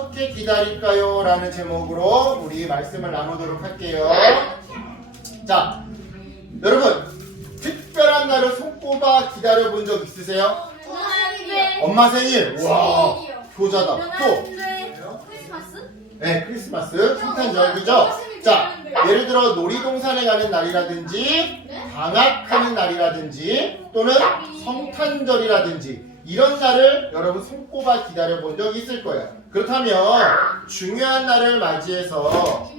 어떻게 기다릴까요? 라는 제목으로 우리 말씀을 나누도록 할게요. 자, 여러분 특별한 날을 손꼽아 기다려본 적 있으세요? 엄마 생일. 와, 효자다. 또 크리스마스? 네, 크리스마스, 성탄절, 그죠? 자, 예를 들어 놀이동산에 가는 날이라든지 방학하는 날이라든지 또는 성탄절이라든지 이런 날을 여러분 손꼽아 기다려본 적 있을 거예요. 그렇다면 중요한 날을 맞이해서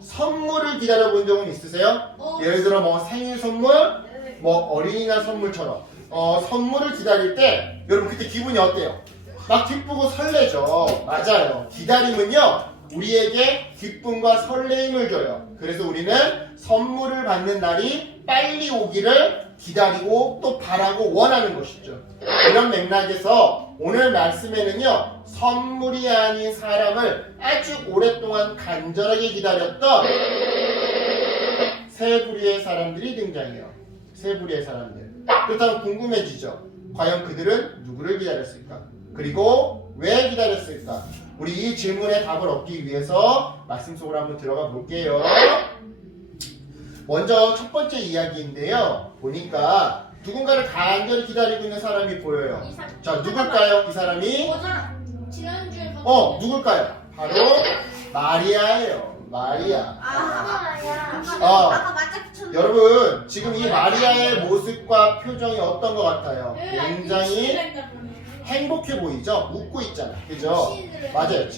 선물을 기다려본 적은 있으세요? 예를 들어 뭐 생일 선물, 뭐 어린이날 선물처럼 선물을 기다릴 때 여러분 그때 기분이 어때요? 막 기쁘고 설레죠. 맞아요. 기다림은요 우리에게 기쁨과 설레임을 줘요. 그래서 우리는 선물을 받는 날이 빨리 오기를 기다리고 또 바라고 원하는 것이죠. 이런 맥락에서 오늘 말씀에는요 선물이 아닌 사람을 아주 오랫동안 간절하게 기다렸던 세 부류의 사람들이 등장해요. 세 부류의 사람들. 그렇다면 궁금해지죠. 과연 그들은 누구를 기다렸을까? 그리고 왜 기다렸을까? 우리 이 질문에 답을 얻기 위해서 말씀 속으로 한번 들어가 볼게요. 먼저 첫 번째 이야기인데요. 보니까 누군가를 간절히 기다리고 있는 사람이 보여요. 자, 누굴까요? 이 사람이? 지난주에 누굴까요? 바로 마리아예요. 마리아. 아까 맞았죠. 여러분, 지금 이 마리아의 모습과 표정이 어떤 것 같아요? 굉장히 행복해 보이죠? 웃고 있잖아. 그죠? 맞아요.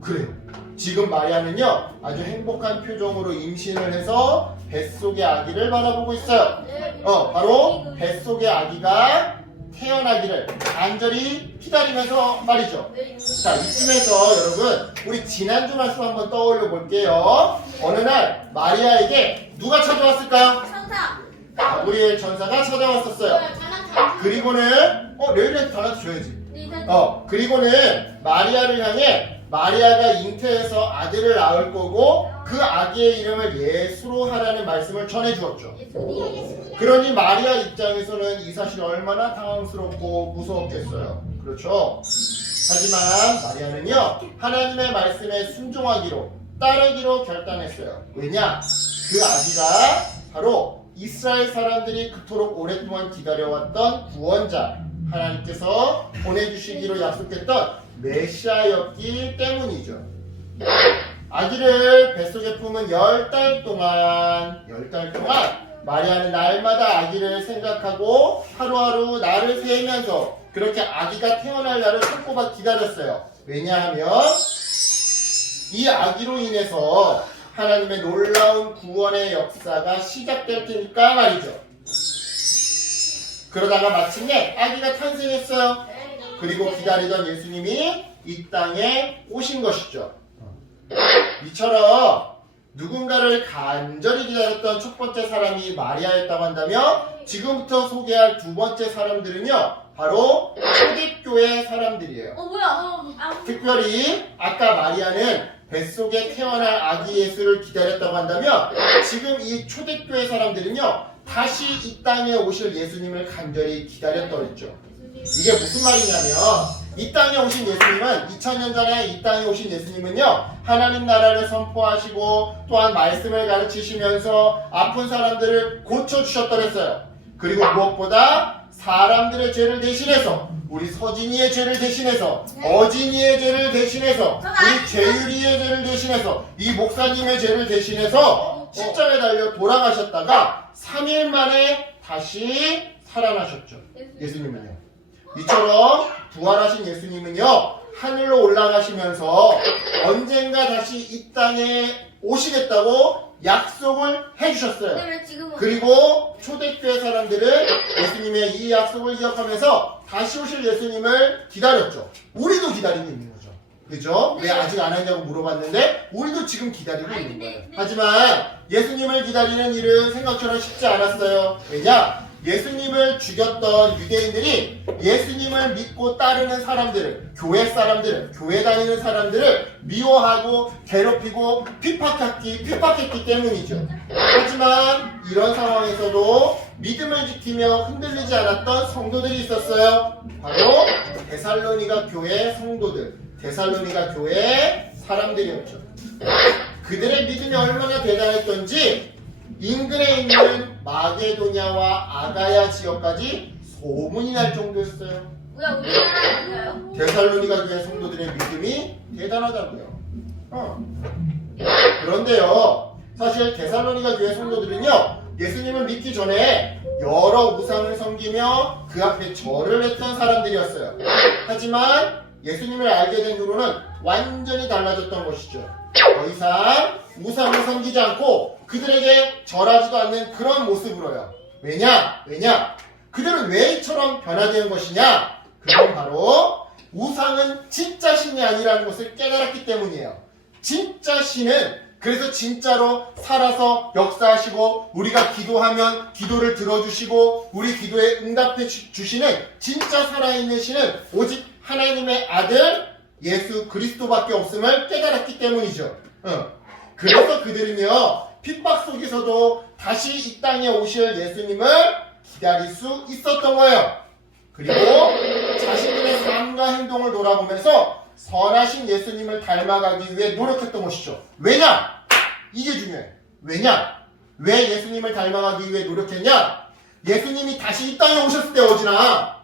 그래요. 지금 마리아는요, 아주 행복한 표정으로 임신을 해서 뱃속의 아기를 바라보고 있어요. 바로 뱃속의 아기가 태어나기를 간절히 기다리면서 말이죠. 자, 이쯤에서 여러분, 우리 지난주 말씀 한번 떠올려 볼게요. 어느 날 마리아에게 누가 찾아왔을까요? 천사. 가브리엘 천사가 찾아왔었어요. 그리고는 레일한테 달라서 줘야지. 그리고는 마리아를 향해 마리아가 잉태해서 아들을 낳을 거고 그 아기의 이름을 예수로 하라는 말씀을 전해 주었죠. 그러니 마리아 입장에서는 이 사실이 얼마나 당황스럽고 무서웠겠어요. 그렇죠? 하지만 마리아는요 하나님의 말씀에 순종하기로 따르기로 결단했어요. 왜냐? 그 아기가 바로 이스라엘 사람들이 그토록 오랫동안 기다려왔던 구원자, 하나님께서 보내주시기로 약속했던 메시아였기 때문이죠. 아기를 뱃속에 품은 10달 동안 마리아는 날마다 아기를 생각하고 하루하루 날을 세면서 그렇게 아기가 태어날 날을 손꼽아 기다렸어요. 왜냐하면 이 아기로 인해서 하나님의 놀라운 구원의 역사가 시작될 테니까 말이죠. 그러다가 마침내 아기가 탄생했어요. 그리고 기다리던 예수님이 이 땅에 오신 것이죠. 이처럼 누군가를 간절히 기다렸던 첫 번째 사람이 마리아였다고 한다면 지금부터 소개할 두 번째 사람들은요 바로 초대교회 사람들이에요. 특별히 아까 마리아는 뱃속에 태어날 아기 예수를 기다렸다고 한다면 지금 이 초대교회 사람들은요 다시 이 땅에 오실 예수님을 간절히 기다렸다고 했죠. 이게 무슨 말이냐면 이 땅에 오신 예수님은 2000년 전에 이 땅에 오신 예수님은요 하나님 나라를 선포하시고 또한 말씀을 가르치시면서 아픈 사람들을 고쳐주셨다고 했어요. 그리고 무엇보다 사람들의 죄를 대신해서 우리 서진이의 죄를 대신해서 어진이의 죄를 대신해서 우리 재유리의 죄를 대신해서 이 목사님의 죄를 대신해서 십자가에 달려 돌아가셨다가 3일 만에 다시 살아나셨죠. 예수님은요. 이처럼 부활하신 예수님은요 하늘로 올라가시면서 언젠가 다시 이 땅에 오시겠다고 약속을 해주셨어요. 그리고 초대교회 사람들은 예수님의 이 약속을 기억하면서 다시 오실 예수님을 기다렸죠. 우리도 기다리고 있는 거죠. 그죠? 왜 아직 안 왔냐고 물어봤는데 우리도 지금 기다리고 있는 거예요. 하지만 예수님을 기다리는 일은 생각처럼 쉽지 않았어요. 왜냐? 예수님을 죽였던 유대인들이 예수님을 믿고 따르는 사람들을, 교회 다니는 사람들을 미워하고 괴롭히고 핍박했기 때문이죠. 하지만 이런 상황에서도 믿음을 지키며 흔들리지 않았던 성도들이 있었어요. 바로 데살로니가 교회 성도들, 데살로니가 교회 사람들이었죠. 그들의 믿음이 얼마나 대단했던지 인근에 있는 마게도냐와 아가야 지역까지 소문이 날 정도였어요. 뭐야, 우리나라 어디가요? 데살로니가 교회 성도들의 믿음이 대단하다고요. 그런데요, 사실 데살로니가 교회 성도들은요, 예수님을 믿기 전에 여러 우상을 섬기며 그 앞에 절을 했던 사람들이었어요. 하지만 예수님을 알게 된 후로는 완전히 달라졌던 것이죠. 더 이상 우상을 섬기지 않고 그들에게 절하지도 않는 그런 모습으로요. 왜냐? 그들은 왜 이처럼 변화된 것이냐? 그건 바로 우상은 진짜 신이 아니라는 것을 깨달았기 때문이에요. 진짜 신은 그래서 진짜로 살아서 역사하시고 우리가 기도하면 기도를 들어주시고 우리 기도에 응답해 주시는 진짜 살아있는 신은 오직 하나님의 아들 예수 그리스도밖에 없음을 깨달았기 때문이죠. 그래서 그들은요, 핍박 속에서도 다시 이 땅에 오실 예수님을 기다릴 수 있었던 거예요. 그리고 자신들의 삶과 행동을 돌아보면서 선하신 예수님을 닮아가기 위해 노력했던 것이죠. 왜냐? 이게 중요해. 왜냐? 왜 예수님을 닮아가기 위해 노력했냐? 예수님이 다시 이 땅에 오셨을 때 어지나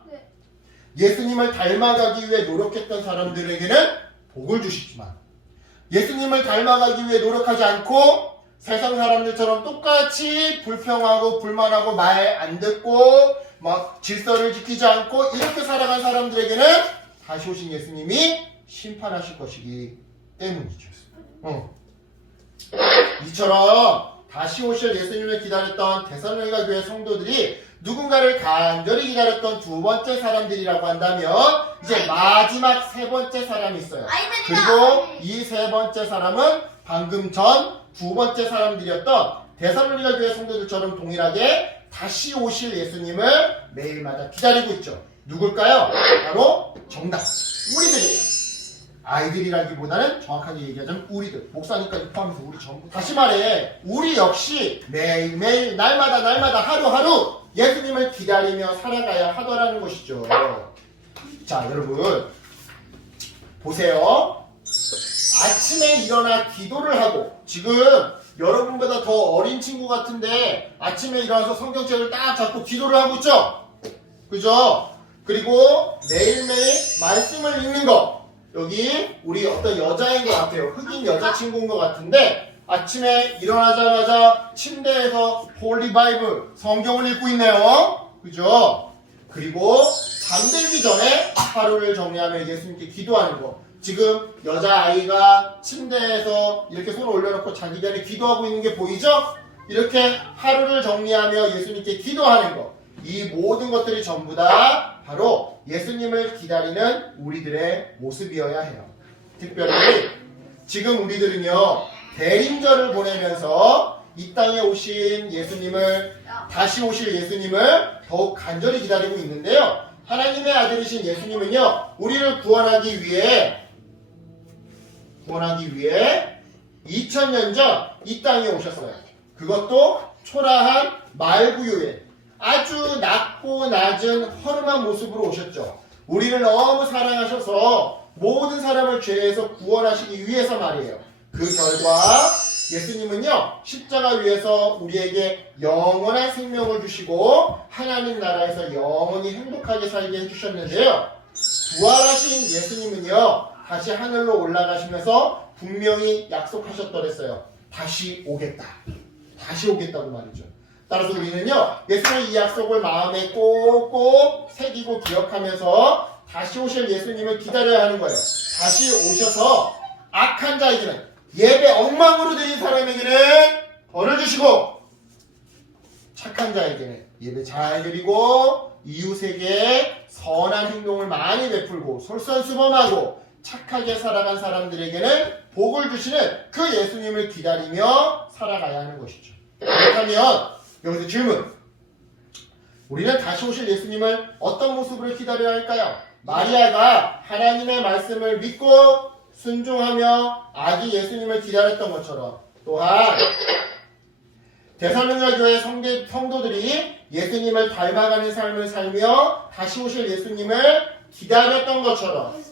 예수님을 닮아가기 위해 노력했던 사람들에게는 복을 주시지만 예수님을 닮아가기 위해 노력하지 않고 세상 사람들처럼 똑같이 불평하고 불만하고 말 안 듣고 막 질서를 지키지 않고 이렇게 살아간 사람들에게는 다시 오신 예수님이 심판하실 것이기 때문이죠. 이처럼 다시 오실 예수님을 기다렸던 데살로니가 교회 성도들이 누군가를 간절히 기다렸던 두 번째 사람들이라고 한다면 이제 마지막 세 번째 사람이 있어요. 그리고 이 세 번째 사람은 방금 전 두 번째 사람들이었던 데살로니가 교회 성도들처럼 동일하게 다시 오실 예수님을 매일마다 기다리고 있죠. 누굴까요? 바로 정답, 우리들이에요. 아이들이라기보다는 정확하게 얘기하자면 우리들, 목사님까지 포함해서 우리 전부. 다시 말해, 우리 역시 매일매일 날마다 하루하루 예수님을 기다리며 살아가야 하더라는 것이죠. 자, 여러분 보세요. 아침에 일어나 기도를 하고, 지금 여러분보다 더 어린 친구 같은데 아침에 일어나서 성경책을 딱 잡고 기도를 하고 있죠? 그죠? 그리고 매일매일 말씀을 읽는 거. 여기 우리 어떤 여자인 것 같아요. 흑인 여자친구인 것 같은데 아침에 일어나자마자 침대에서 홀리 바이블 성경을 읽고 있네요. 그죠? 그리고 잠들기 전에 하루를 정리하며 예수님께 기도하는 거. 지금 여자아이가 침대에서 이렇게 손을 올려놓고 자기 전에 기도하고 있는 게 보이죠? 이렇게 하루를 정리하며 예수님께 기도하는 거. 이 모든 것들이 전부 다 바로 예수님을 기다리는 우리들의 모습이어야 해요. 특별히 지금 우리들은요, 대림절을 보내면서 이 땅에 오신 예수님을, 다시 오실 예수님을 더욱 간절히 기다리고 있는데요. 하나님의 아들이신 예수님은요, 우리를 구원하기 위해 2000년 전 이 땅에 오셨어요. 그것도 초라한 말구유에 아주 낮고 낮은 허름한 모습으로 오셨죠. 우리를 너무 사랑하셔서 모든 사람을 죄에서 구원하시기 위해서 말이에요. 그 결과 예수님은요, 십자가 위에서 우리에게 영원한 생명을 주시고 하나님 나라에서 영원히 행복하게 살게 해주셨는데요. 부활하신 예수님은요, 다시 하늘로 올라가시면서 분명히 약속하셨더랬어요. 다시 오겠다. 다시 오겠다고 말이죠. 따라서 우리는요, 예수님의 이 약속을 마음에 꼭꼭 새기고 기억하면서 다시 오실 예수님을 기다려야 하는 거예요. 다시 오셔서 악한 자에게는, 예배 엉망으로 드린 사람에게는 벌을 주시고, 착한 자에게는 예배 잘 드리고, 이웃에게 선한 행동을 많이 베풀고 솔선수범하고 착하게 살아간 사람들에게는 복을 주시는 그 예수님을 기다리며 살아가야 하는 것이죠. 그렇다면 여기서 질문. 우리는 다시 오실 예수님을 어떤 모습으로 기다려야 할까요? 마리아가 하나님의 말씀을 믿고 순종하며 아기 예수님을 기다렸던 것처럼 또한 데살로니가 교회 성도들이 예수님을 닮아가는 삶을 살며 다시 오실 예수님을 기다렸던 것처럼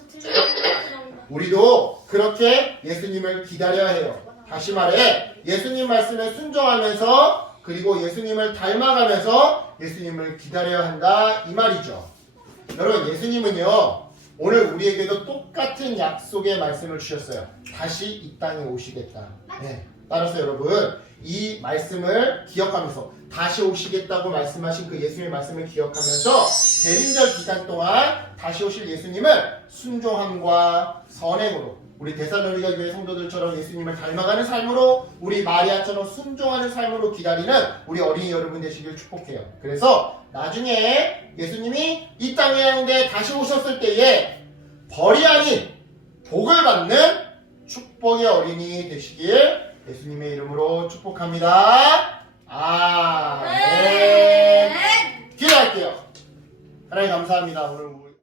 우리도 그렇게 예수님을 기다려야 해요. 다시 말해 예수님 말씀에 순종하면서 그리고 예수님을 닮아가면서 예수님을 기다려야 한다 이 말이죠. 여러분 예수님은요 오늘 우리에게도 똑같은 약속의 말씀을 주셨어요. 다시 이 땅에 오시겠다. 네. 따라서 여러분 이 말씀을 기억하면서 다시 오시겠다고 말씀하신 그 예수님의 말씀을 기억하면서 대림절 기간 동안 다시 오실 예수님을 순종함과 선행으로 우리 데살로니가 교회 성도들처럼 예수님을 닮아가는 삶으로 우리 마리아처럼 순종하는 삶으로 기다리는 우리 어린이 여러분 되시길 축복해요. 그래서 나중에 예수님이 이 땅에 다시 오셨을 때에 벌이 아닌 복을 받는 축복의 어린이 되시길 예수님의 이름으로 축복합니다. 아멘. 기도할게요. 하나님 감사합니다. 오늘